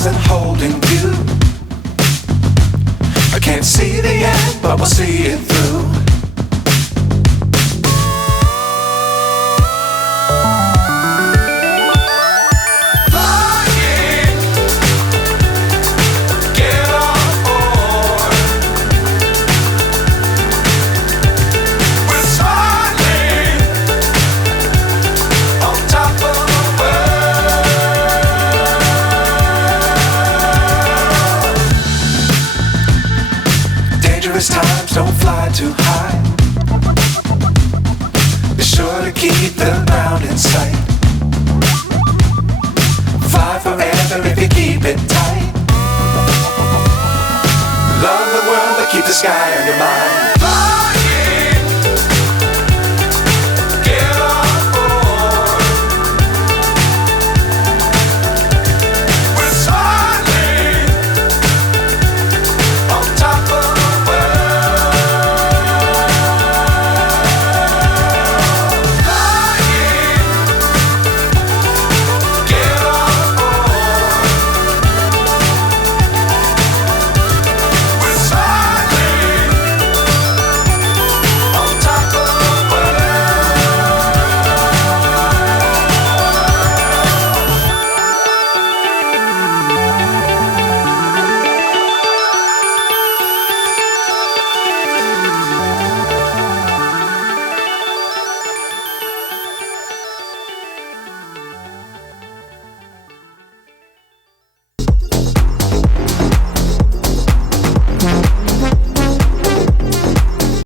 stars and holding you. I can't see the end, but we'll see it through. Times don't fly too high. Be sure to keep the ground in sight. Fly forever if you keep it tight. Love the world but keep the sky on your mind.